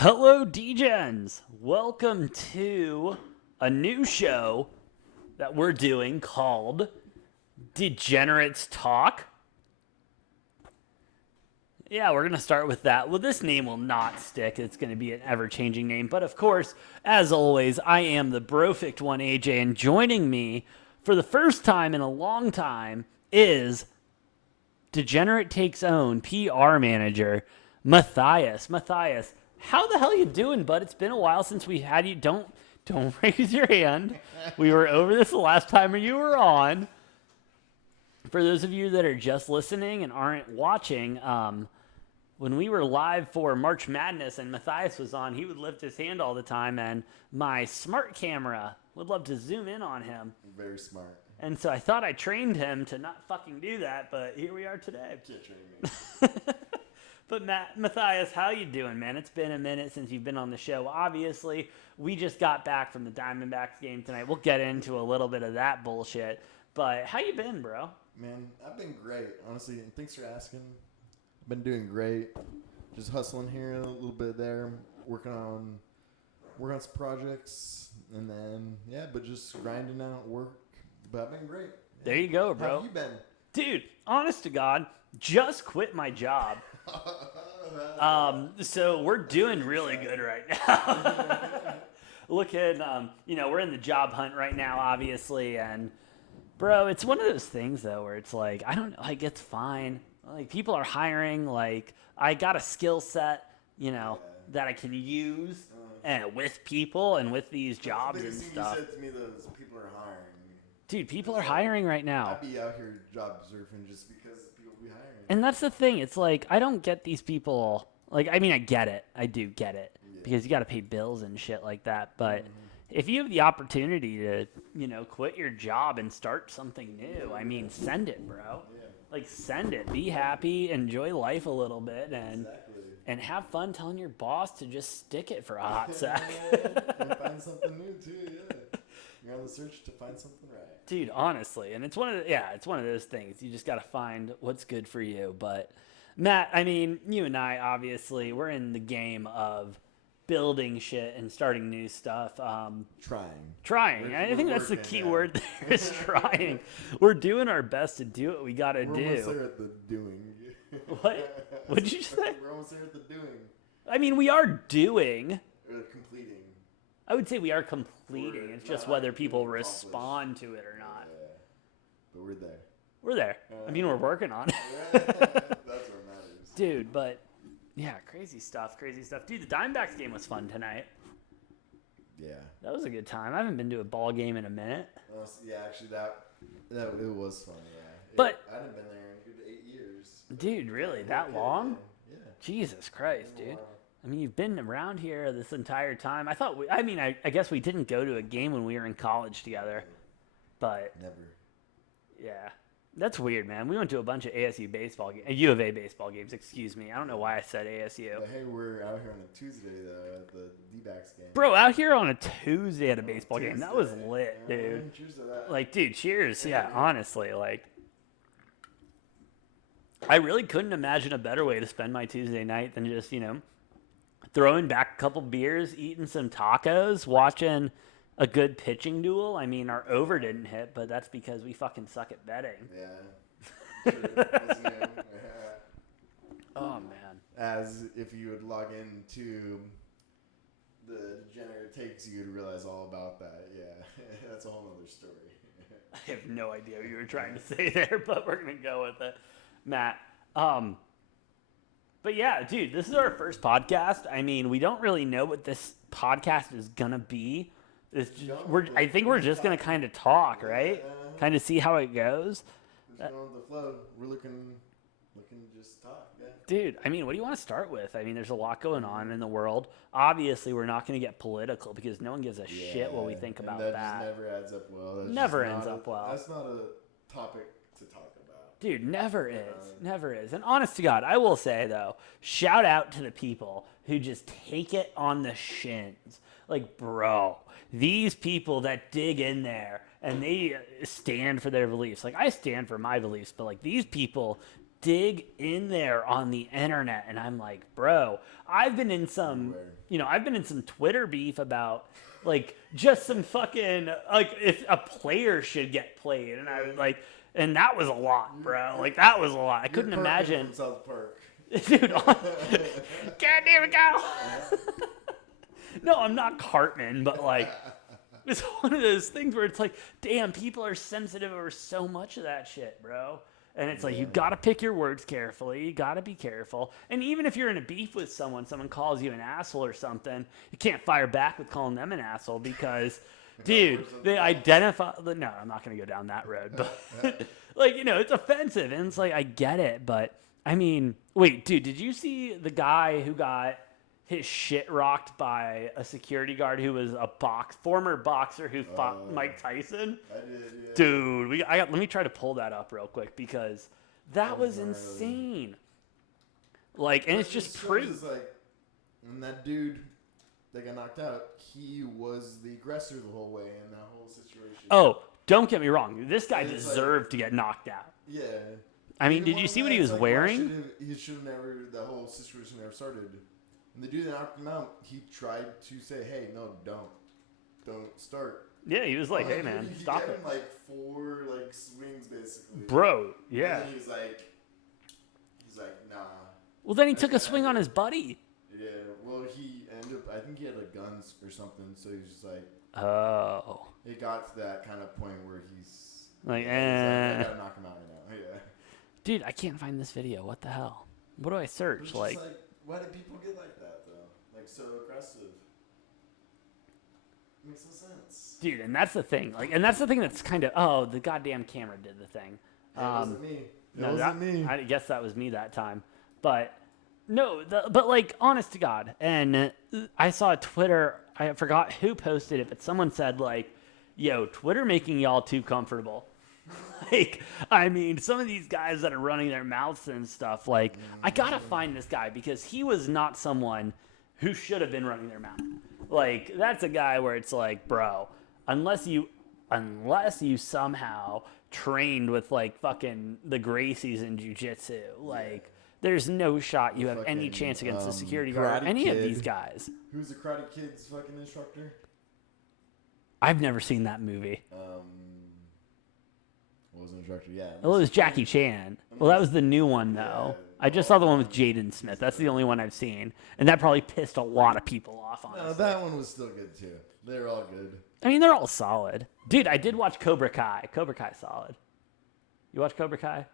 Hello, Degens. Welcome to a new show that we're doing called Degenerates Talk. Yeah, we're going to start with that. Well, this name will not stick. It's going to be an ever-changing name. But of course, as always, I am the Brofict one, AJ, and joining me for the first time in a long time is Degenerate Takes Own PR manager, Matthias. Matthias, how the hell you doing, bud? It's been a while since we had you. Don't raise your hand. We were over this the last time you were on. For those of you that are just listening and aren't watching, when we were live for March Madness and Matthias was on, he would lift his hand all the time, and my smart camera would love to zoom in on him. Very smart. And so I thought I trained him to not fucking do that, but here we are today. Can't train me. But Matthias, how you doing, man? It's been a minute since you've been on the show. Obviously, we just got back from the Diamondbacks game tonight. We'll get into a little bit of that bullshit. But how you been, bro? Man, I've been great, honestly. And thanks for asking. I've been doing great. Just hustling here, a little bit there, working on some projects, and then but just grinding out work. But I've been great. Yeah. There you go, bro. How have you been? Dude, honest to God, just quit my job. So we're doing really good right now. Looking, we're in the job hunt right now, obviously, and bro, it's one of those things though where it's like, I don't know, like it's fine. Like people are hiring, like I got a skill set, that I can use and with people and with these jobs and stuff. You said to me those people are hiring. Dude, people are hiring right now. I'd be out here job surfing just because people be hiring. And that's the thing. It's like, I don't get these people. Like, I mean, I get it. I do get it. Yeah. Because you got to pay bills and shit like that. But if you have the opportunity to, quit your job and start something new, I mean, send it, bro. Yeah. Like, send it. Be happy. Enjoy life a little bit. And have fun telling your boss to just stick it for a hot sec. And find something new, too, yeah. You're on the search to find something right. Dude, honestly, and it's one of those things. You just got to find what's good for you. But Matt, I mean, you and I, obviously, we're in the game of building shit and starting new stuff. Trying. I think that's the key word there is trying. We're doing our best to do what we got to do. We're almost there at the doing. What? What did you say? We're almost there at the doing. I mean, we are doing. Completing. I would say we are completing. It's just whether people respond to it or not. Yeah. But we're there. We're there. I mean, we're working on it. That's what matters. Dude, but yeah, crazy stuff. Dude, the Diamondbacks game was fun tonight. Yeah. That was a good time. I haven't been to a ball game in a minute. Yeah, actually, that it was fun, yeah. But I haven't been there in good 8 years. Dude, really? That long? Yeah. Jesus Christ, dude. I mean, you've been around here this entire time. I guess we didn't go to a game when we were in college together. But never. Yeah. That's weird, man. We went to a bunch of ASU baseball games, U of A baseball games, excuse me. I don't know why I said ASU. But hey, we're out here on a Tuesday, though, at the D-backs game. Bro, out here on a Tuesday at a baseball game. That was lit, dude. Cheers to that. Like, dude, cheers. Yeah, honestly, like, I really couldn't imagine a better way to spend my Tuesday night than just, throwing back a couple beers, eating some tacos, watching a good pitching duel. I mean, our over didn't hit, but that's because we fucking suck at betting. Yeah. True. Oh, man. As if you would log into the Degenerate Takes, you'd realize all about that. Yeah. That's a whole other story. I have no idea what you were trying to say there, but we're going to go with it. Matt, but yeah, dude, this is our first podcast. I mean, we don't really know what this podcast is going to be. I think we're just going to kind of talk, right? Kind of see how it goes. Just going with the flow. We're looking to just talk, yeah. Dude, I mean, what do you want to start with? I mean, there's a lot going on in the world. Obviously, we're not going to get political because no one gives a shit what we think about that. That just never adds up well. Never ends up well. That's not a topic to talk about. Dude, never is. And honest to God, I will say, though, shout out to the people who just take it on the shins. Like, bro, these people that dig in there and they stand for their beliefs. Like, I stand for my beliefs, but, like, these people dig in there on the internet, and I'm like, bro, I've been in some, I've been in some Twitter beef about like just some fucking like if a player should get played, and I was like, and that was a lot, bro. Like that was a lot. I couldn't imagine. From South Park. Dude, God damn it, go! No, I'm not Cartman, but like, it's one of those things where it's like, damn, people are sensitive over so much of that shit, bro. And it's like, you gotta pick your words carefully. You gotta be careful. And even if you're in a beef with someone calls you an asshole or something, you can't fire back with calling them an asshole because, dude, they identify. No, I'm not gonna go down that road. But, like, it's offensive. And it's like, I get it, but. I mean, wait, dude, did you see the guy who got his shit rocked by a security guard who was a former boxer who fought Mike Tyson? I did, yeah. Dude, let me try to pull that up real quick because that was insane. Like, and it's just pretty. Like, and that dude that got knocked out, he was the aggressor the whole way in that whole situation. Oh, don't get me wrong. This guy deserved to get knocked out. Yeah. I mean, did you see what he was wearing? He should have never, the whole situation never started. And the dude that knocked him out, he tried to say, hey, no, don't start. Yeah, he was like, hey, man, stop it. He gave him like 4 swings, basically. Bro, yeah. And then he's like, nah. Well, then he took a swing on his buddy. Yeah, well, he ended up, I think he had a gun or something, so he was just like, oh. It got to that kind of point where he's like, I gotta knock him out right now. Yeah. Dude, I can't find this video. What the hell? What do I search? Like, why do people get like that though? Like so aggressive. Makes no sense. Dude, and that's the thing. Like, and that's the thing that's kind of the goddamn camera did the thing. It wasn't me. It No, wasn't me. I guess that was me that time. But no, but like, honest to God, and I saw Twitter. I forgot who posted it, but someone said like, "Yo, Twitter making y'all too comfortable." Like, I mean, some of these guys that are running their mouths and stuff, like, I gotta find this guy because he was not someone who should have been running their mouth. Like, that's a guy where it's like, bro, unless you somehow trained with, like, fucking the Gracies in jiu-jitsu, like, there's no shot you have any chance against the security guard or any of these guys. Who's the Karate Kid's fucking instructor? I've never seen that movie. What was the instructor? Yeah. Well, it was Jackie Chan. Well, that was the new one, though. Yeah. I just saw the one with Jaden Smith. That's the only one I've seen. And that probably pissed a lot of people off, honestly. No, that one was still good, too. They were all good. I mean, they're all solid. Dude, I did watch Cobra Kai. Cobra Kai's solid. You watch Cobra Kai?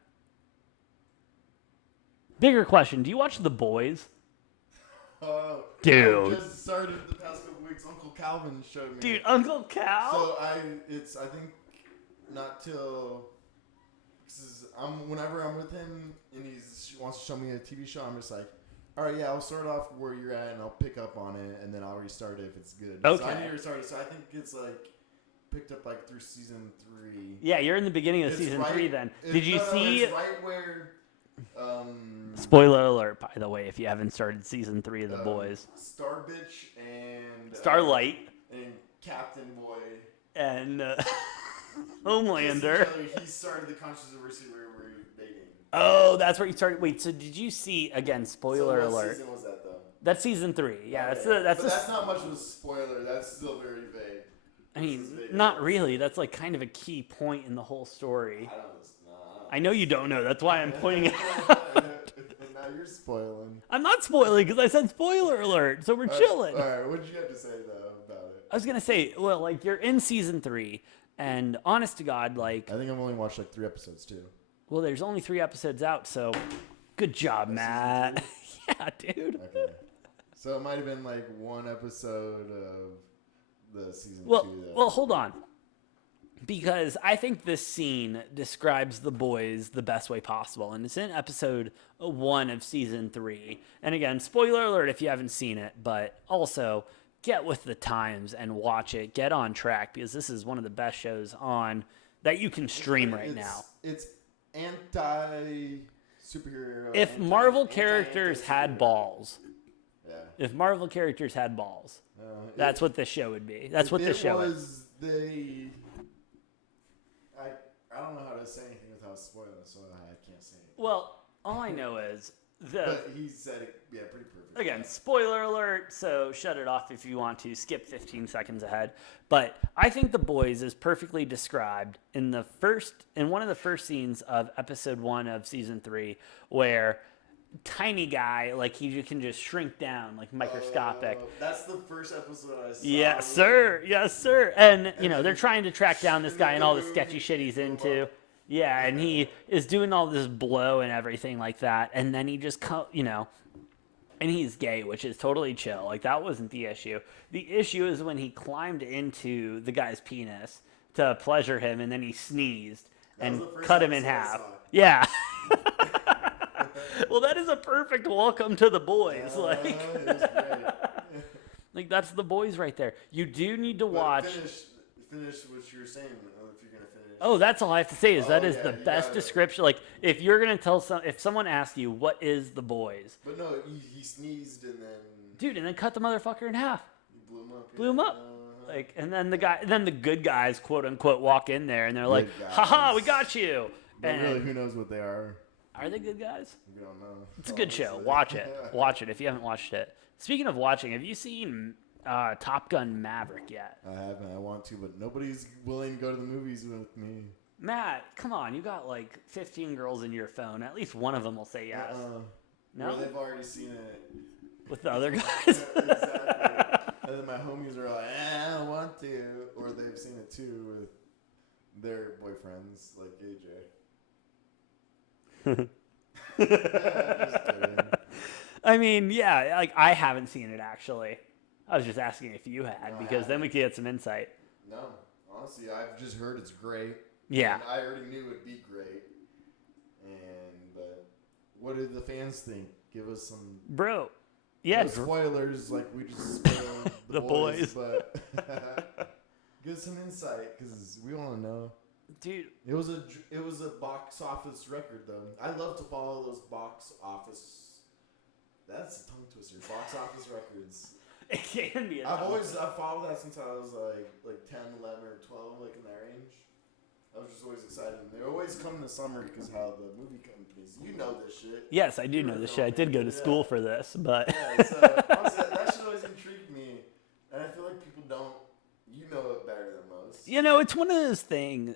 Bigger question. Do you watch The Boys? Dude. I just started the past couple weeks. Uncle Calvin showed me. Dude, Uncle Cal? So I think not till whenever I'm with him and he wants to show me a TV show, I'm just like, all right, yeah, I'll start off where you're at and I'll pick up on it and then I'll restart it if it's good. Okay. So I need to restart it. So I think it's like picked up like through season 3. Yeah, you're in the beginning of season 3 then. Did you see? It's right where. Spoiler alert, by the way, if you haven't started season 3 of The Boys. Star Bitch and Starlight and Captain Boy and Homelander. He started the controversy where we're dating. Oh, that's where you started. Wait, so did you see again? Spoiler what alert. Season was that though? That's season 3. Yeah, Okay. That's not much of a spoiler. That's still very vague. I mean, not really. That's like kind of a key point in the whole story. I know you don't know. That's why I'm pointing it out. Now you're spoiling. I'm not spoiling because I said spoiler alert, so we're chilling. All right, what did you have to say though about it? I was gonna say, well, like you're in season 3, and honest to God, like I think I've only watched like 3 episodes too. Well, there's only 3 episodes out, so good job, Matt. Yeah, dude. Okay. So it might have been like 1 episode of the season 2. Well, hold on. Because I think this scene describes The Boys the best way possible. And it's in episode 1 of season 3. And again, spoiler alert if you haven't seen it. But also, get with the times and watch it. Get on track. Because this is one of the best shows on that you can stream right now. It's anti-superhero. If Marvel characters had balls. Yeah. If Marvel characters had balls. That's what this show would be. That's what this show is. I don't know how to say anything without spoiling, so I can't say anything. Well, All I know is But he said it, yeah, pretty perfect. again, spoiler alert, so shut it off if you want to. Skip 15 seconds ahead. But I think The Boys is perfectly described in one of the first scenes of episode 1 of season 3, where tiny guy, like he can just shrink down, like microscopic. That's the first episode I saw. Yes, sir. Yes, sir. And, they're trying to track down this guy and all the sketchy shit he's into. Yeah, and he is doing all this blow and everything like that. And then he just, and he's gay, which is totally chill. Like, that wasn't the issue. The issue is when he climbed into the guy's penis to pleasure him, and then he sneezed and cut him in half. Yeah. Well, that is a perfect welcome to The Boys. Like, like that's The Boys right there. You do need to watch. Finish what you were saying. If you're gonna finish. Oh, that's all I have to say. Is that is the best description. Like, if you're gonna if someone asks you what is The Boys, but no, he sneezed and then. Dude, and then cut the motherfucker in half. Blew him up. Blew him up. Like, and then the good guys, quote unquote, walk in there and they're like, "Haha, we got you." But and really, who knows what they are? Are they good guys? We don't know. It's a good show. Watch it. Watch it if you haven't watched it. Speaking of watching, have you seen Top Gun Maverick yet? I haven't. I want to, but nobody's willing to go to the movies with me. Matt, come on. You got like 15 girls in your phone. At least one of them will say yes. No? Well, they've already seen it. With the other guys? Exactly. And then my homies are like, I don't want to. Or they've seen it too with their boyfriends, like AJ. Just kidding. I mean, yeah, like I haven't seen it actually. I was just asking if you had, because then we could get some insight. No, honestly, I've just heard it's great. Yeah. And I already knew it'd be great. But what did the fans think? Give us some. Bro. Yeah. No spoilers, like we just spoiled the boys. But give us some insight, because we want to know. Dude, it was a box office record though. I love to follow those box office. That's a tongue twister. Box office records. It can be. I've followed that since I was like 10, 11, or 12, like in that range. I was just always excited. And they always come in the summer because how the movie companies. You know this shit. Yes, I do know this shit. I did go to school for this, but. Yeah, so honestly, that shit always intrigued me, and I feel like people don't. You know it better than most. It's one of those things.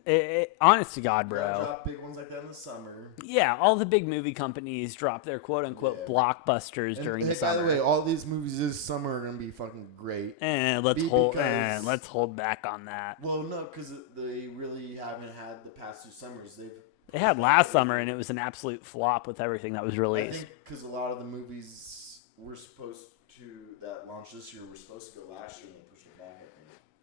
Honest to God, bro. Drop big ones like that in the summer. Yeah, all the big movie companies drop their quote-unquote blockbusters during the summer. By the way, all these movies this summer are going to be fucking great. Let's hold back on that. Well, no, because they really haven't had the past 2 summers. They had last summer, and it was an absolute flop with everything that was released. I think because a lot of the movies that launched this year were supposed to go last year, and they pushed it back, I think.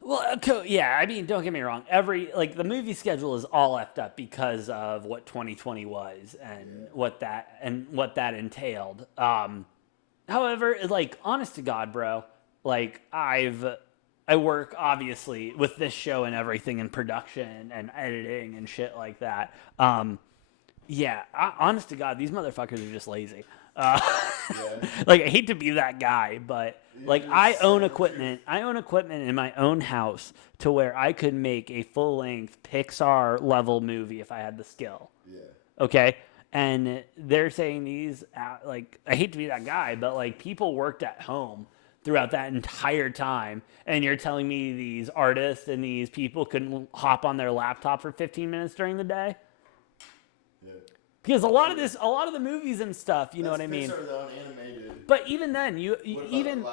Well, yeah, I mean, don't get me wrong. The movie schedule is all effed up because of what 2020 was and what that entailed. However, like, honest to God, bro, like I work obviously with this show and everything in production and editing and shit like that. Honest to God, these motherfuckers are just lazy. Like, I hate to be that guy, but I own equipment in my own house to where I could make a full-length Pixar level movie if I had the skill. Yeah. Okay. And they're saying these, like, I hate to be that guy, but like people worked at home throughout that entire time, and you're telling me these artists and these people couldn't hop on their laptop for 15 minutes during the day? Yeah. Because a lot of the movies and stuff, you know what I mean? Pixar, though, animated. But even then, even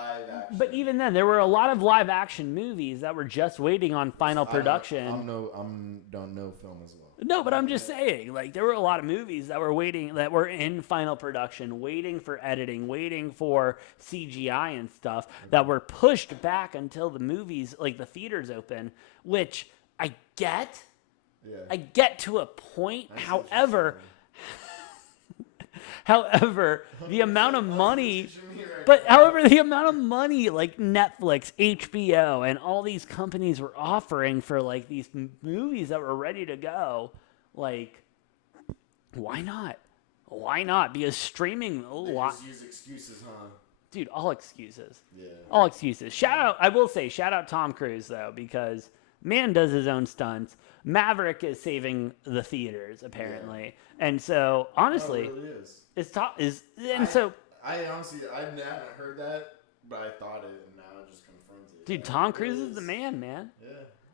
then, there were a lot of live action movies that were just waiting on final production. I don't know film as well. No, but I'm just saying, like, there were a lot of movies that were in final production, waiting for editing, waiting for CGI and stuff, that were pushed back until the movies, like the theaters open, which I get. Yeah. I get to a point. However, the amount of money, like Netflix, HBO, and all these companies were offering for like these movies that were ready to go, like, why not? Why not? Because streaming Just use excuses, huh? Dude, all excuses. Yeah. All excuses. Shout out Tom Cruise though, because Man does his own stunts. Maverick is saving the theaters apparently, and so honestly, Oh, it really is. it's top is and so. I honestly, I haven't heard that, but I thought it, and now it just confirms it. Dude, Yeah, Tom Cruise is the man. Yeah.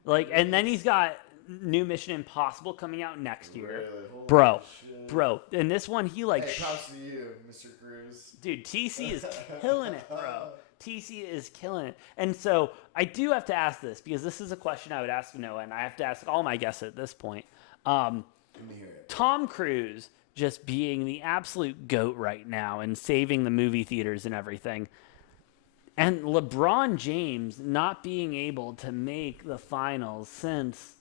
Like, and then he's got new Mission Impossible coming out next year, Really? Holy bro. shit. Bro, and this one he like, Hey, props to you, Mr. Cruz. dude, TC is killing it, bro. TC is killing it. And so I do have to ask this because this is a question I would ask Noah, and I have to ask all my guests at this point. Let me hear it. Tom Cruise just being the absolute GOAT right now and saving the movie theaters and everything. And LeBron James not being able to make the finals since,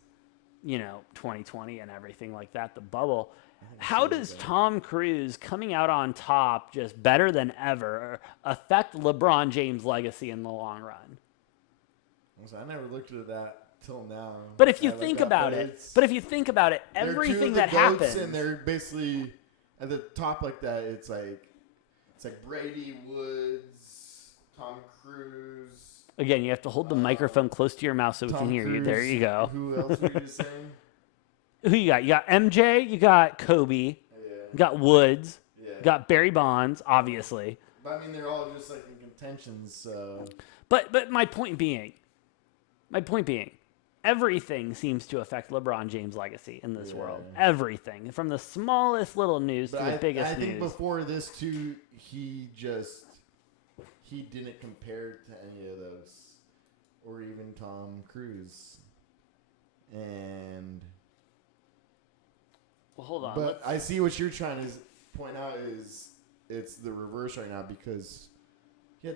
2020 and everything like that, the bubble. How does Tom Cruise coming out on top, just better than ever, affect LeBron James' legacy in the long run? I never looked at that till now. But if you think about it, everything that happens, and they're basically at the top like that. It's like Brady, Woods, Tom Cruise. Again, you have to hold the microphone close to your mouth so we can hear you. There you go. Who else were you just saying? Who you got? You got MJ, you got Kobe, you got Woods, you got Barry Bonds, obviously. But I mean, they're all just like in contention. So. But my point being, everything seems to affect LeBron James' legacy in this world. Everything, from the smallest little news to the biggest news. I think before this too, he didn't compare to any of those, or even Tom Cruise. And well, hold on. But I see what you're trying to point out is it's the reverse right now because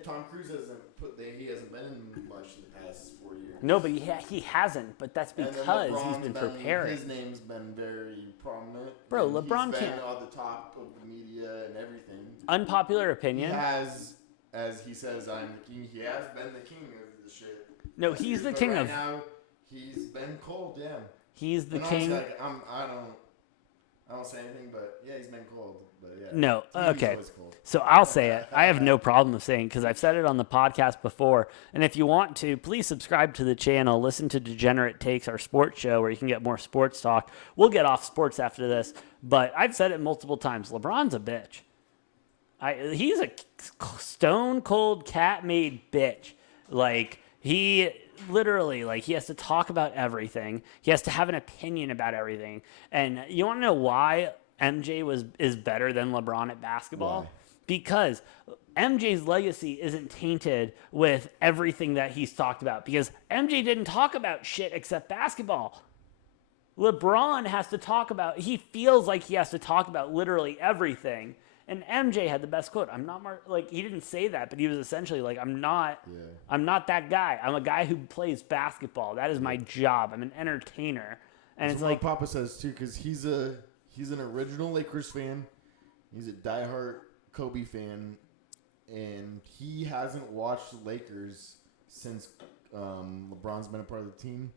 Tom Cruise he hasn't been in much the past 4 years. No, but he hasn't. But that's because he's been preparing. His name's been very prominent. Bro, LeBron he's can't. been on the top of the media and everything. Unpopular opinion. He has, as he says, I'm the king. He has been the king of the shit. No, he's the king right of. Now, he's been cold, yeah. He's the and king. I don't say anything, but yeah, he's been cold. But yeah. No, okay. So I'll say it. I have no problem with saying because I've said it on the podcast before. And if you want to, please subscribe to the channel. Listen to Degenerate Takes, our sports show, where you can get more sports talk. We'll get off sports after this, but I've said it multiple times. LeBron's a bitch. He's a stone cold cat-made bitch. Like he literally, he has to talk about everything. He has to have an opinion about everything. And you want to know why MJ is better than LeBron at basketball? Why? Because MJ's legacy isn't tainted with everything that he's talked about. Because MJ didn't talk about shit except basketball. LeBron has to talk about, he feels like he has to talk about literally everything. And MJ had the best quote. I'm not he didn't say that, but he was essentially like, I'm not that guy. I'm a guy who plays basketball. That is my job. I'm an entertainer. And that's it's what like Papa says too, because he's an original Lakers fan. He's a diehard Kobe fan, and he hasn't watched the Lakers since LeBron's been a part of the team.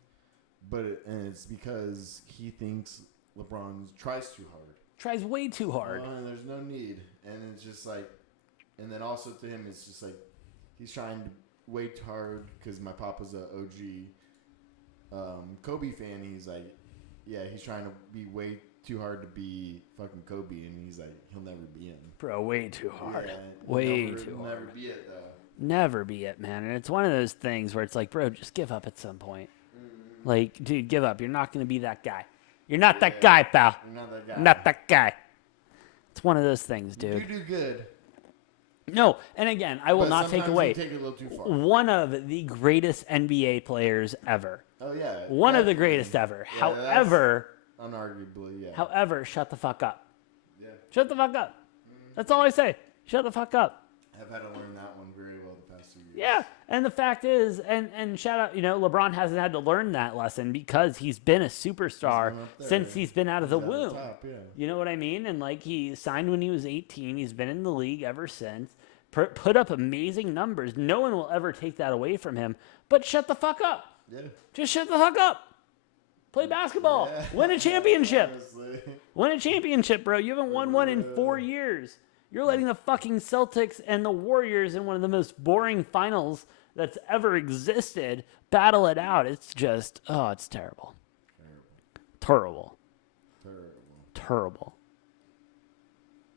And it's because he thinks LeBron tries too hard. Tries way too hard. And there's no need. And it's just like, and then also to him, it's just like, he's trying way too hard because my papa's a OG Kobe fan. He's like, he's trying to be way too hard to be fucking Kobe. And he's like, he'll never be in. Bro, way too hard. Yeah, way too hard. Never be it, though. Never be it, man. And it's one of those things where it's like, bro, just give up at some point. Like, dude, give up. You're not going to be that guy. You're not that guy, pal. You're not that guy. Not that guy. It's one of those things, dude. You do good. No, and again, I will not take away. You take it a little too far. One of the greatest NBA players ever. Oh, yeah. One of the greatest ever. Yeah, however, unarguably, yeah. However, shut the fuck up. Yeah. Shut the fuck up. That's all I say. Shut the fuck up. I've had to learn that one very well the past 2 years. Yeah, and the fact is, and shout out, LeBron hasn't had to learn that lesson because he's been a superstar since he's been out of the womb. Top, yeah. You know what I mean? And he signed when he was 18. He's been in the league ever since. Put up amazing numbers. No one will ever take that away from him. But shut the fuck up. Yeah. Just shut the fuck up. Play basketball. Yeah. Win a championship. Honestly. Win a championship, bro. You haven't won one in 4 years. You're letting the fucking Celtics and the Warriors in one of the most boring finals that's ever existed battle it out. It's just, oh, it's terrible. Terrible. Terrible.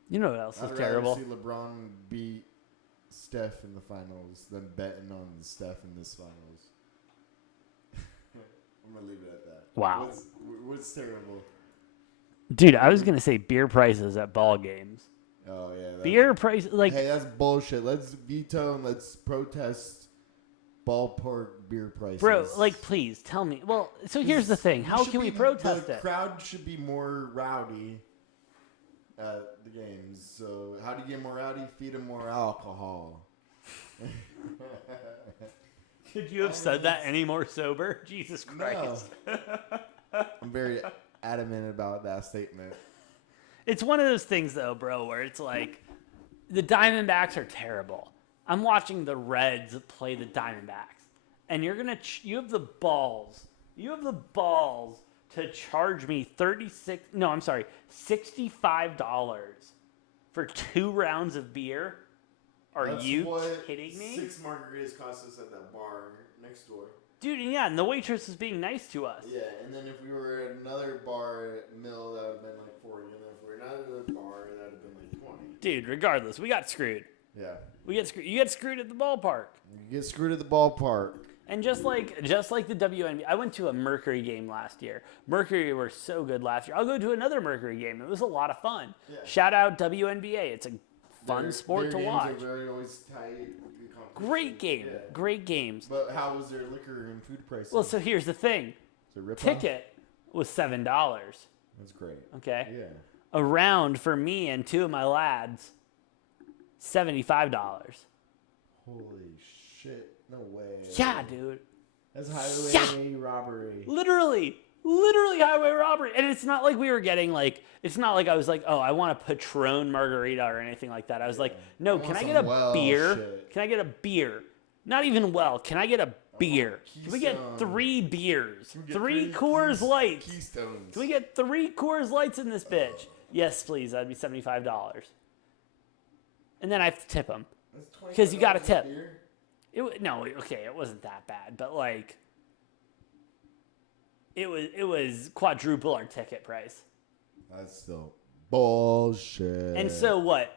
You know what else is terrible? I'd rather see LeBron beat Steph in the finals than betting on Steph in this finals. I'm going to leave it at that. Wow. What's terrible? Dude, I was going to say beer prices at ball games. Oh, yeah. Beer prices, like... Hey, that's bullshit. Let's veto and let's protest ballpark beer prices. Bro, like, please, tell me. Well, so here's the thing. How can we protest the it? The crowd should be more rowdy at the games. So how do you get more rowdy? Feed them more alcohol. Could you have said that any more sober? Jesus Christ. No. I'm very adamant about that statement. It's one of those things, though, bro, where it's like the Diamondbacks are terrible. I'm watching the Reds play the Diamondbacks, and you have the balls. You have the balls to charge me $65 for 2 rounds of beer. That's you kidding me? 6 margaritas cost us at that bar next door. Dude, yeah, and the waitress was being nice to us. Yeah, and then if we were at another bar at Mill, that would have been like 40. And then if we were at another bar, that would have been like 20. Dude, regardless, we got screwed. Yeah. We get screwed. You get screwed at the ballpark. You get screwed at the ballpark. And just like the WNBA, I went to a Mercury game last year. Mercury were so good last year. I'll go to another Mercury game. It was a lot of fun. Yeah. Shout out WNBA. It's a fun sport to watch. Are very always tight. Great game. Yeah. Great games. But how was their liquor and food prices? Well, so here's the thing. Ticket was $7. That's great. Okay. Yeah. A round for me and 2 of my lads, $75. Holy shit. No way. Yeah, dude. That's highway robbery. Literally highway robbery. And it's not like we were getting like, it's not like I was like, oh, I want a Patron margarita or anything like that. I was like, no, can I get a beer? Shit. Can I get a beer? Not even can I get a beer? Can we get 3 beers? 3 Coors Lights. Keystones. Can we get 3 Coors Lights in this bitch? Yes, please. That'd be $75. And then I have to tip them. Because you got to tip. It wasn't that bad, but like, it was quadruple our ticket price. That's still bullshit. And so what?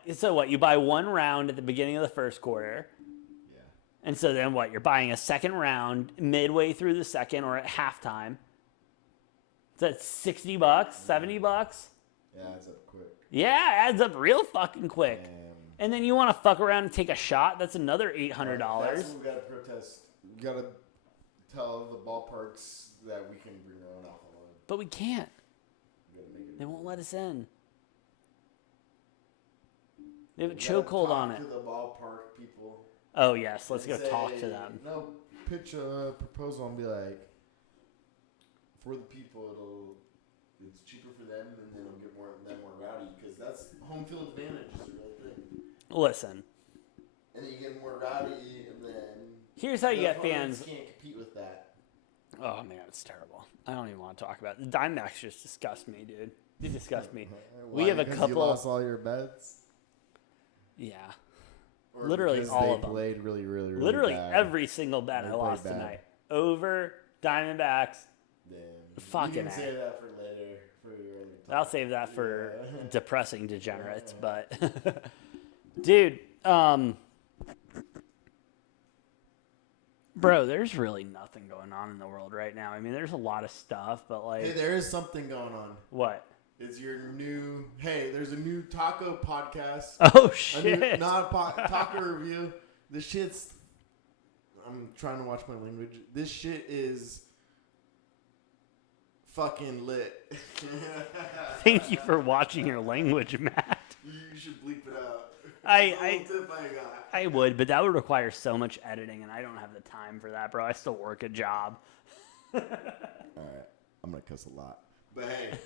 You buy 1 round at the beginning of the first quarter. Yeah. And so then what? You're buying a second round midway through the second or at halftime. That's $60, $70. Yeah, adds up quick. Yeah, it adds up real fucking quick. Damn. And then you want to fuck around and take a shot? That's another $800. That's what we got to protest. We got to tell the ballparks that we can bring our own alcohol in. But we can't. They won't let us in. They have a chokehold on it. To the ballpark people. Oh, yes. Let's go talk to them. No, pitch a proposal and be like, for the people, it's cheaper for them, and then it'll get more rowdy, because that's home field advantage is the real thing. Listen. And then you get more rowdy, and then here's how you get fans. Can't compete with that. Oh man, it's terrible. I don't even want to talk about it. The Diamondbacks just disgust me, dude. They disgust me. Why? We have a Because couple. You lost all your bets. Yeah. Or literally all of them. Played really, really, really literally bad. every single bet I lost tonight. Over Diamondbacks. Damn. Fucking you can save that for later. I'll save that for depressing degenerates, but dude, bro, there's really nothing going on in the world right now. I mean, there's a lot of stuff, but like, hey, there is something going on. What? It's your new. Hey, there's a new taco podcast. Oh shit! Taco review. This shit's. I'm trying to watch my language. This shit is fucking lit. Thank you for watching your language, Matt. You should bleep it out. I would, but that would require so much editing, and I don't have the time for that, bro. I still work a job. All right, I'm gonna cuss a lot, but hey.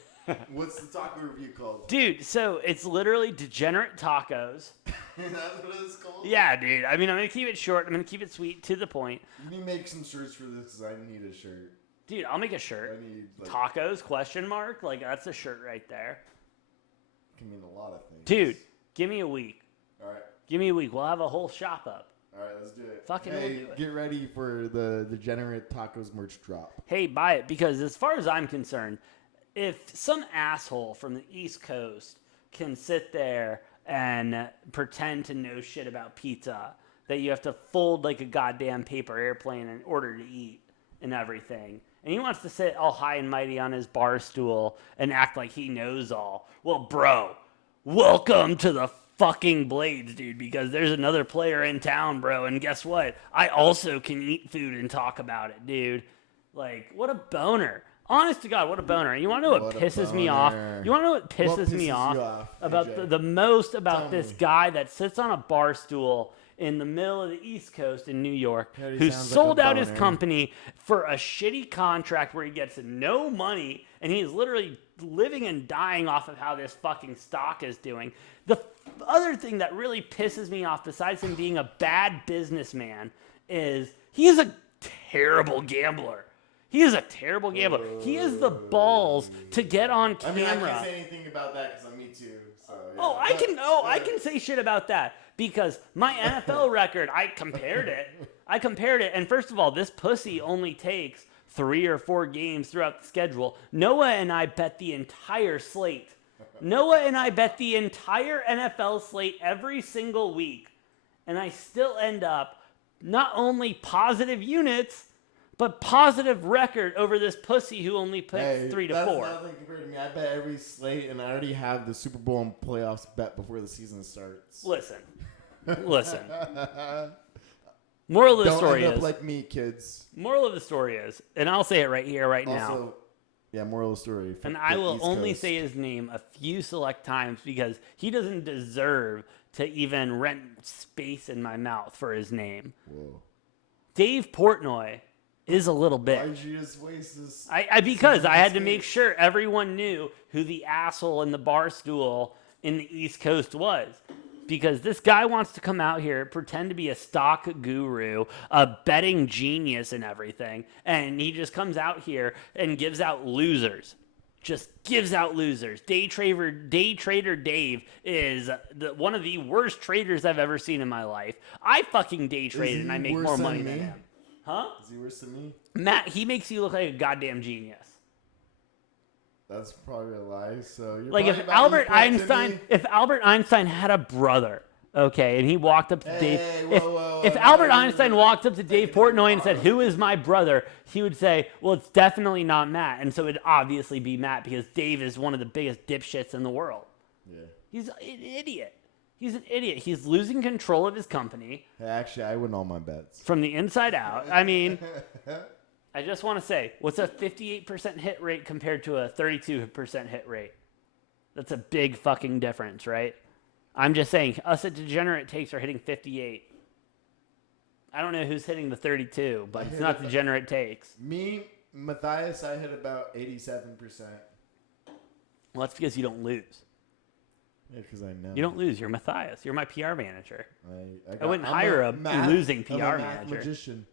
What's the taco review called? Dude, so it's literally Degenerate Tacos. That's what it's called? Yeah, dude. I mean, I'm going to keep it short. I'm going to keep it sweet, to the point. You need to make some shirts for this because I need a shirt. Dude, I'll make a shirt. I need, Tacos, question mark? Like, that's a shirt right there. Can mean a lot of things. Dude, give me a week. All right. Give me a week. We'll have a whole shop up. All right, let's do it. Fucking hey, we'll do it. Get ready for the Degenerate Tacos merch drop. Hey, buy it, because as far as I'm concerned, if some asshole from the East Coast can sit there and pretend to know shit about pizza, that you have to fold like a goddamn paper airplane in order to eat and everything, and he wants to sit all high and mighty on his bar stool and act like he knows all. Well, bro, welcome to the fucking Blades, dude, because there's another player in town, bro, and guess what? I also can eat food and talk about it, dude. Like, what a boner. Honest to God, what a boner. And you want to know what pisses me off? You want to know what pisses me off about the most about this guy that sits on a bar stool in the middle of the East Coast in New York, who sold out his company for a shitty contract where he gets no money, and he's literally living and dying off of how this fucking stock is doing. The other thing that really pisses me off, besides him being a bad businessman, is he is a terrible gambler. He is a terrible gambler. He has the balls to get on camera. I can't say anything about that because I'm me too. So, yeah. I can say shit about that because my NFL record, I compared it. And first of all, this pussy only takes 3 or 4 games throughout the schedule. Noah and I bet the entire slate. Noah and I bet the entire NFL slate every single week. And I still end up not only positive units, but positive record over this pussy who only picks 3 to 4. That's nothing compared to me. I bet every slate, and I already have the Super Bowl and playoffs bet before the season starts. Listen. Moral of the story Don't end up is like me, kids. Moral of the story is, and I'll say it right here, right now. Yeah, moral of the story. And I will only say his name a few select times because he doesn't deserve to even rent space in my mouth for his name. Whoa. Dave Portnoy is a little bitch. Why did you just waste this? Because I had to make sure everyone knew who the asshole in the bar stool in the East Coast was. Because this guy wants to come out here, pretend to be a stock guru, a betting genius and everything, and he just comes out here and gives out losers. Just gives out losers. Day trader Dave is one of the worst traders I've ever seen in my life. I fucking day trade and I make more money than him. Huh? Is he worse than me? Matt, he makes you look like a goddamn genius. That's probably a lie. So you're like if Albert Einstein had a brother, okay, and he walked up to Dave. If Albert Einstein walked up to Dave Portnoy and said, "Who is my brother?" he would say, "Well, it's definitely not Matt," and so it'd obviously be Matt because Dave is one of the biggest dipshits in the world. Yeah. He's an idiot. He's an idiot. He's losing control of his company. Hey, actually, I win all my bets from the inside out. I mean. I just want to say, what's a 58% hit rate compared to a 32% hit rate? That's a big fucking difference, right? I'm just saying, us at Degenerate Takes are hitting 58. I don't know who's hitting the 32, but it's not Degenerate Takes. Me, Matthias, I hit about 87%. Well, that's because you don't lose. Yeah, because I know. You don't lose. You're Matthias. You're my PR manager. I wouldn't hire a losing PR manager. Magician.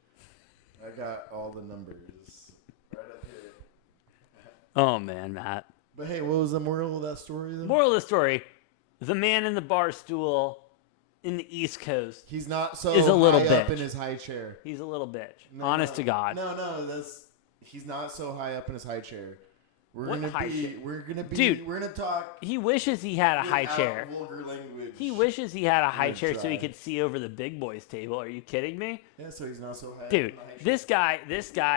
I got all the numbers right up here. Oh, man, Matt. But hey, what was the moral of that story, though? Moral of the story, the man in the bar stool in the East Coast he's not so is a little high bitch. Up in his high chair. He's a little bitch. Honest to God. He's not so high up in his high chair. We're gonna talk. He wishes he had a high chair. Vulgar language. He wishes he had a high chair so he could see over the big boys table. Are you kidding me? Yeah, so he's not so high. Dude, this guy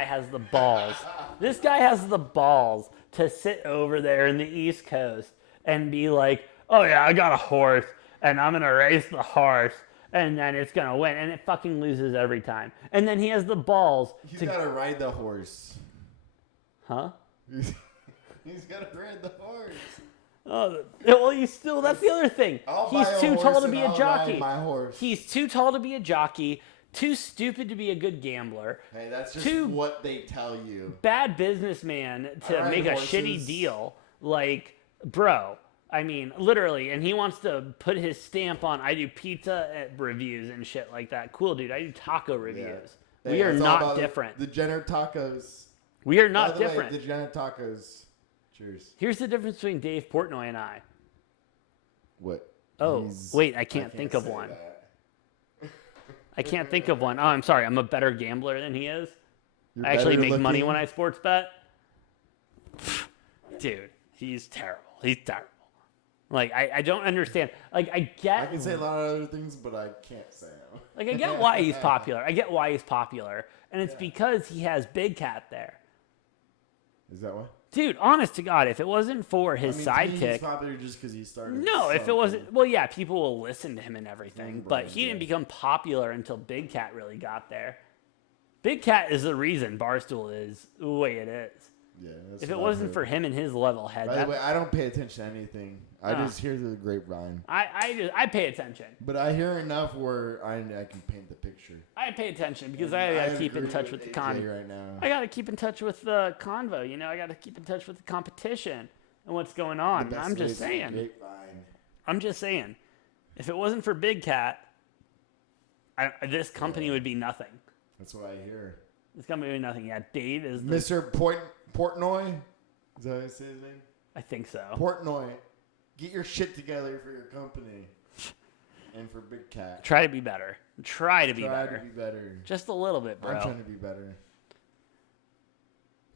has the balls. This guy has the balls to sit over there in the East Coast and be like, "Oh yeah, I got a horse and I'm gonna race the horse and then it's gonna win," and it fucking loses every time. And then he has the balls. He's gotta ride the horse. Huh? He's got to ride the horse. Oh, well, that's the other thing. He's too tall to be a jockey. He's too tall to be a jockey, too stupid to be a good gambler. Hey, that's just what they tell you. Bad businessman to make a shitty deal. Like, bro, I mean, literally, and he wants to put his stamp on, I do pizza reviews and shit like that. Cool, dude, I do taco reviews. Yeah. We are not different. Degenerate Tacos. We are not different. Degenerate Tacos. Cheers. Here's the difference between Dave Portnoy and I. What? Oh, wait, I can't think of say one. that. I can't think of one. Oh, I'm sorry. I'm a better gambler than he is. You're I actually better make money looking. when I sports bet. Dude, he's terrible. He's terrible. Like, I don't understand. Like, I can say a lot of other things, but I can't say them. Like, I get why he's popular. And it's because he has Big Cat there. Is that why? Dude, honest to God, if it wasn't for his He's sidekick. popular just because he started. No, if it something. wasn't. Well, yeah, people will listen to him and everything. But Right, he didn't yeah. become popular until Big Cat really got there. Big Cat is the reason Barstool is the way it is. Yeah. That's If it what I've wasn't heard. for him and his level head, By the way, I don't pay attention to anything. I just hear the grapevine. I pay attention. But I hear enough where I can paint the picture. I pay attention because I gotta keep in agree touch with the AJ right now. I gotta keep in touch with the convo. You know, I gotta keep in touch with the competition and what's going on. The And best way is the grapevine. I'm just saying, if it wasn't for Big Cat, this company would be nothing. That's what I hear. This company would be nothing. Yeah, Dave is Mr. Portnoy. Is that how you say his name? I think so. Portnoy. Get your shit together for your company. And for Big Cat. Try to be better. Try to be Try better. to be better. Just a little bit, bro. I'm trying to be better.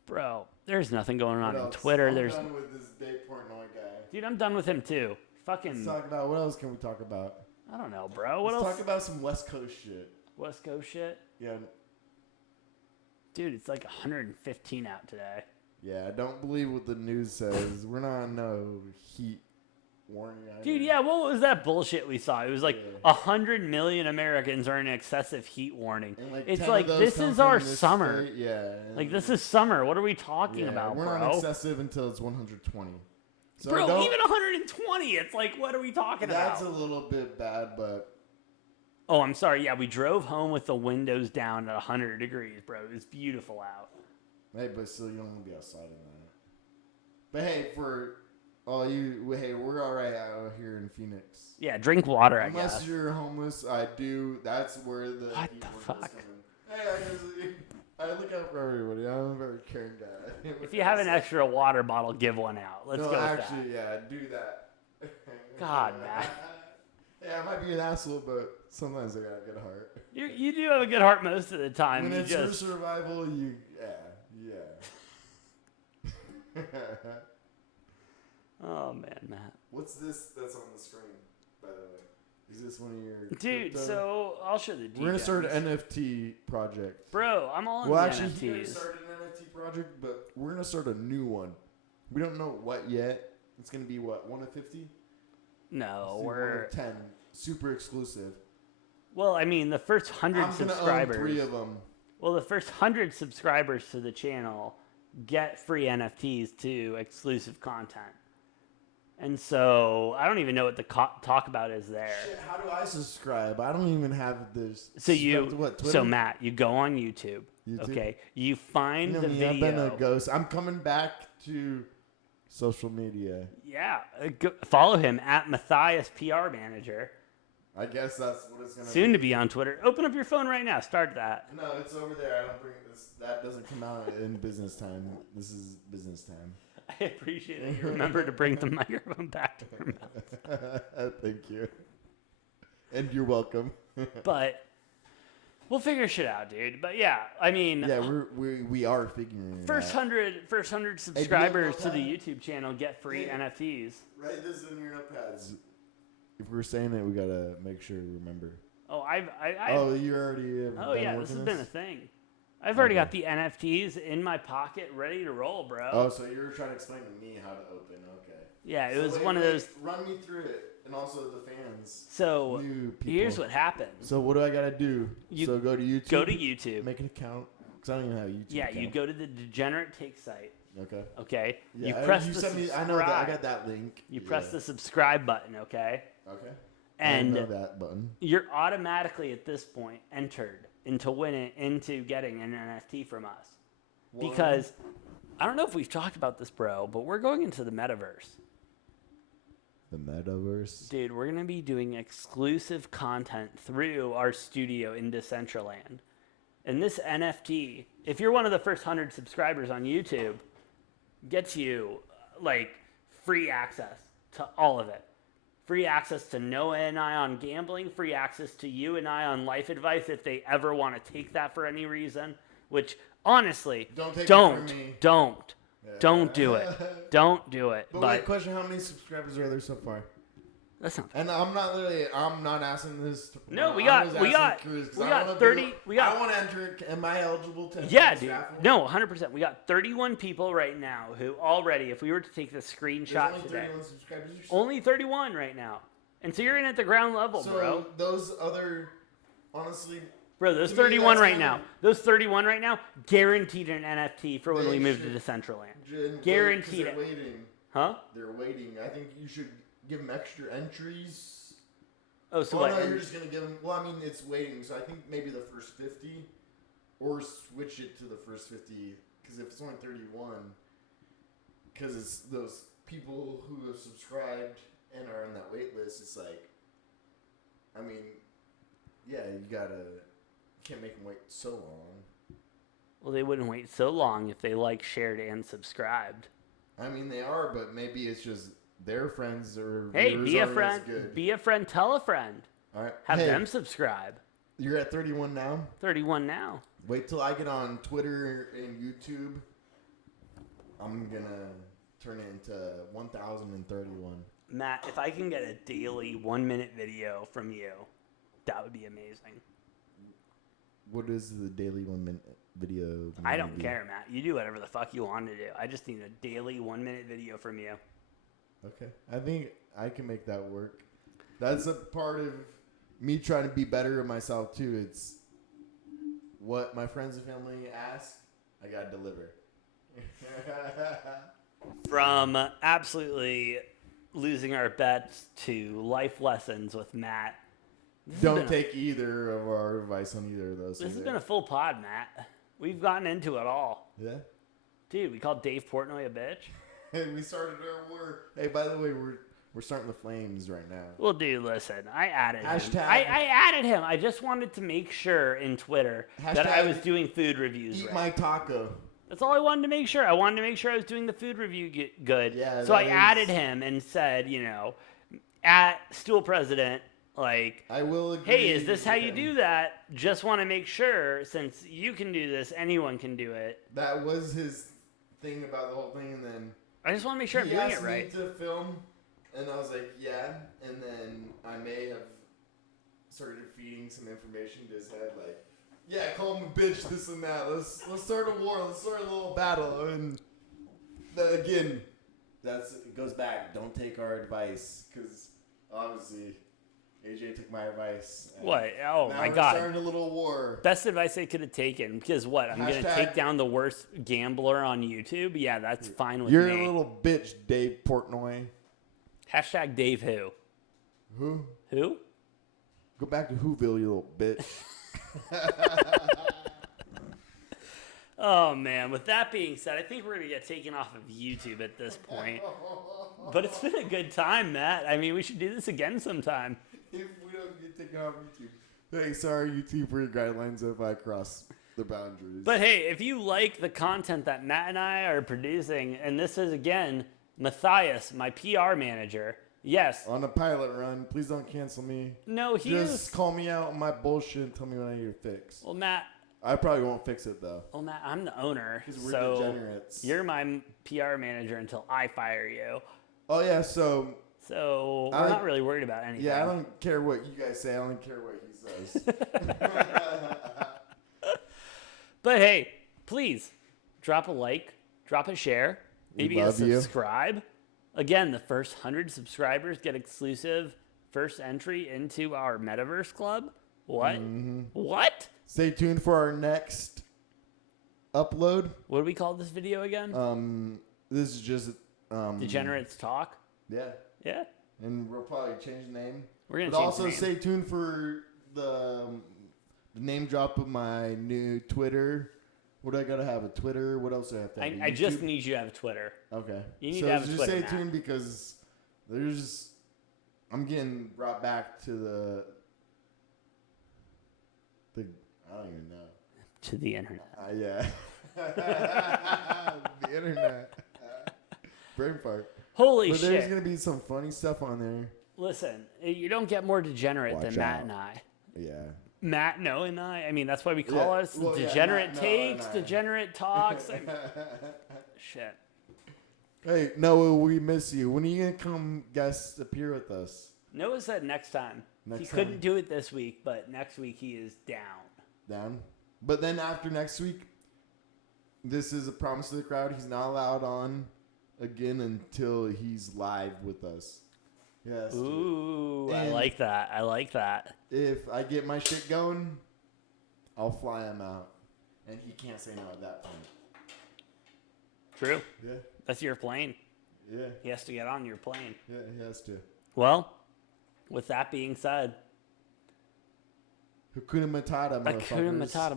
Bro, there's nothing going on What on else? Twitter. I'm There's done with this Dave Portnoy guy. Dude, I'm done with him too. Fucking Let's talk about, what else can we talk about? I don't know, bro. What Let's else? talk about some West Coast shit. West Coast shit. Yeah. Dude, it's like 115 out today. Yeah, I don't believe what the news says. We're not on no heat warning. Dude, yeah, what was that bullshit we saw? It was like 100 million Americans are in excessive heat warning. And It's 10 like, of those this come is from our this summer. state. Yeah. Like, this is summer. What are we talking Yeah, about, we're bro? not excessive until it's 120. So Bro, don't- even 120. It's like, what are we talking that's about? a little bit bad, but Oh, I'm sorry. Yeah, we drove home with the windows down at 100 degrees, bro. It was beautiful out. hey, but still, you don't want to be outside in that. But hey, for all you, hey, we're all right out here in Phoenix. Yeah, drink water, I Unless guess. you're homeless, I do. That's where the What heat the warnings fuck? come in. Hey, I look out for everybody. I'm a very caring guy. If you have an extra water bottle, give one out. Let's no, go with actually, yeah, do that. God, man. Yeah, I might be an asshole, but sometimes I got a good heart. that. You do have a good heart most of the time. When You it's just for survival, yeah. Oh man, Matt. What's this that's on the screen, by the way? Is this one of your Dude, crypto? so I'll show the details. We're gonna start an NFT project. Bro, I'm all in Well, the actually, he already NFTs. started an NFT project, but we're gonna start a new one. We don't know what yet. It's gonna be what, 1 of 50? No, Let's do 1 we're of 10, super exclusive. well. I mean, the first 100 I'm gonna subscribers. own 3 of them. Well, the first 100 subscribers to the channel get free NFTs to exclusive content. And so I don't even know what the talk about is there. Shit, how do I subscribe? I don't even have this. So you, Subscribe to what, Twitter? so Matt, you go on YouTube. YouTube? Okay, you find You know the me, I've been video. a ghost. I'm coming back to social media. Yeah, follow him at Matthias PR Manager. I guess that's what it's gonna Soon to be on Twitter. Open up your phone right now. Start that. No, it's over there. I don't bring this. That doesn't come out in business time. This is business time. I appreciate that you remember to bring the microphone back to your mouth. Thank you. And you're welcome. But we'll figure shit out, dude. But yeah, I mean, Yeah, we are figuring it first out. 100 subscribers to the notepad? YouTube channel get free Hey. NFTs. Write this in your notepads. If we're saying it, we gotta make sure we remember. Oh, I Oh, you already. Have oh been yeah, working this has been a this? thing. I've already Okay. got the NFTs in my pocket, ready to roll, bro. Oh, so you were trying to explain to me how to open? Okay. Yeah, it So was wait, one of wait, those. Run me through it, and also the fans. So New people. here's what happened. So what do I gotta do? You So go to YouTube. Go to YouTube. Make an account. Cause I don't even have a YouTube. Yeah, account. you go to the Degenerate Take site. Okay. Okay. Yeah, You press you the sent me. subscribe. I know that. I got that link. You press Yeah. the subscribe button. Okay. Okay. And I know that button. you're automatically at this point entered into getting an NFT from us. Because I don't know if we've talked about this, bro, but we're going into the metaverse. The metaverse. Dude, we're going to be doing exclusive content through our studio in Decentraland. And this NFT, if you're one of the first 100 subscribers on YouTube, gets you like free access to all of it free access to Noah and I on gambling, free access to you and I on life advice if they ever want to take that for any reason, which honestly, Don't take it don't, from me. don't, Yeah. don't do it. Don't do it. But wait, question, how many subscribers are there so far? That's not. And I'm not asking this to No, we I'm got just asking Cruz, 'cause we I got wanna 30 do- we got I want to enter. Am I eligible to enter Yeah, this dude. raffle? No, 100%. We got 31 people right now who already, if we were to take the There's screenshot only today, 31 subscribers. only 31 right now. And so you're in at the ground level, So bro. those other, honestly, Bro, those to me, 31 that's right kind now. of- Those 31 right now, guaranteed an NFT for when They we move should- to Decentraland. guaranteed Guaranteed they're it. waiting. Huh? They're waiting. I think you should give them extra entries. Oh, so Oh what? no, you're just gonna give them. Well, I mean, it's waiting. So I think maybe the first 50, or switch it to the first 50. Because if it's only 31, because it's those people who have subscribed and are on that wait list. It's like, I mean, yeah, you can't make them wait so long. Well, they wouldn't wait so long if they liked, shared, and subscribed. I mean, they are, but maybe it's just their friends or Hey, viewers be a aren't as friend. good. Be a friend. Tell a friend. All right, Have hey, them subscribe. You're at 31 now. 31 now. Wait till I get on Twitter and YouTube. I'm gonna turn it into 1,031. Matt, if I can get a daily 1-minute video from you, that would be amazing. What is the daily 1-minute video? I don't care, Matt. You do whatever the fuck you want to do. I just need a daily 1-minute video from you. Okay, I think I can make that work. That's a part of me trying to be better at myself too. It's what my friends and family ask, I gotta deliver. From absolutely losing our bets to life lessons with Matt. Don't take either of our advice on either of those. This has been a full pod, Matt. We've gotten into it all. Yeah. Dude, we called Dave Portnoy a bitch. And we started our war. Hey, by the way, we're starting the flames right now. Well, dude, listen. I added him. Hashtag- I added him. I just wanted to make sure in Twitter that I Hashtag was doing food reviews Eat right. my taco. That's all I wanted to make sure. I wanted to make sure I was doing the food review good. Yeah, so I that is- added him and said, at Stool President, like, I will agree. hey, is this how with you him. do that? Just want to make sure, since you can do this, anyone can do it. That was his thing about the whole thing, and then I just want to make sure I'm he doing asked it right. me to film, and I was like, yeah. And then I may have started feeding some information to his head, like, yeah, call him a bitch, this and that. Let's start a war. Let's start a little battle. And again, it goes back. Don't take our advice, because obviously AJ took my advice. and What? Oh, now my we're God. starting a little war. Best advice they could have taken. Because what? I'm going to Hashtag- take down the worst gambler on YouTube? Yeah, that's fine with You're me. a little bitch, Dave Portnoy. Hashtag Dave who? Who? Who? Go back to Whoville, you little bitch. Oh, man. With that being said, I think we're going to get taken off of YouTube at this point. But it's been a good time, Matt. I mean, we should do this again sometime. If we don't get taken off YouTube. Hey, sorry, YouTube, for your guidelines if I cross the boundaries. But hey, if you like the content that Matt and I are producing, and this is, again, Matthias, my PR manager. Yes. On a pilot run, please don't cancel me. No, Just call me out on my bullshit and tell me what I need to fix. Well, Matt, I probably won't fix it, though. I'm the owner, 'Cause we're so degenerates. you're my PR manager until I fire you. Oh, yeah, so... So we're not really worried about anything. Yeah, I don't care what you guys say. I don't care what he says. But hey, please drop a like, drop a share, maybe a love you. subscribe. Again, the first 100 subscribers get exclusive first entry into our Metaverse Club. What? Mm-hmm. What? Stay tuned for our next upload. What do we call this video again? This is just... Degenerates Talk? Yeah. Yeah. And we'll probably change the name. We're going to But change also the name. stay tuned for the name drop of my new Twitter. What do I gotta have? A Twitter? What else do I have to have? I just need you to have Twitter. Okay. You need so to have a just Twitter, stay Matt. tuned because I'm getting brought back to the I don't even know. To the internet. Yeah. The internet. Brain fart. Holy But there's shit. gonna be some funny stuff on there. Listen, you don't get more degenerate Watch than Matt out. and I. Yeah. Matt, no, and I. I mean, that's why we call Yeah, us well, yeah, Degenerate Matt, Noah, and Takes, I. Degenerate Talks. Shit. Hey, Noah, we miss you. When are you gonna come guest appear with us? Noah said next time. He Next couldn't time. do it this week, but next week he is down. Down. But then after next week, this is a promise to the crowd. He's not allowed on again until he's live with us. Yes. Ooh, I And like that. I like that. if I get my shit going, I'll fly him out, and he can't say no at that point. True. Yeah. That's your plane. Yeah. He has to get on your plane. Yeah. He has to. Well, with that being said, Hakuna Matata, motherfuckers. Hakuna Matata,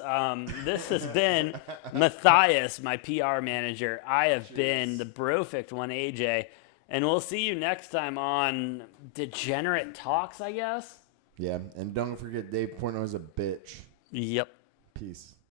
motherfuckers. This has been Matthias, my PR manager. I have been the Brofict one, AJ. And we'll see you next time on Degenerate Talks, I guess. Yeah, and don't forget Dave Portnoy is a bitch. Yep. Peace.